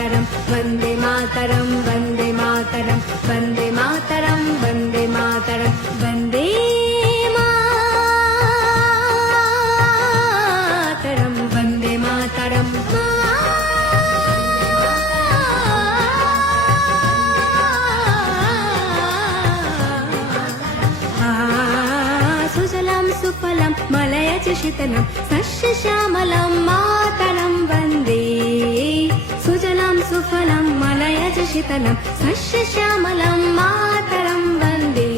मातरम वंदे मातरम वंदे मातरम वंदे मातरम वंदे मातरम वंदे मातरम वंदे मातरम सुजलां सुफलां मलयज शीतलं सस्यश्यामलं मातरं वन्दे सुजलां सुफलं मलयज शीतलं सस्यश्यामलं मातरं वन्दे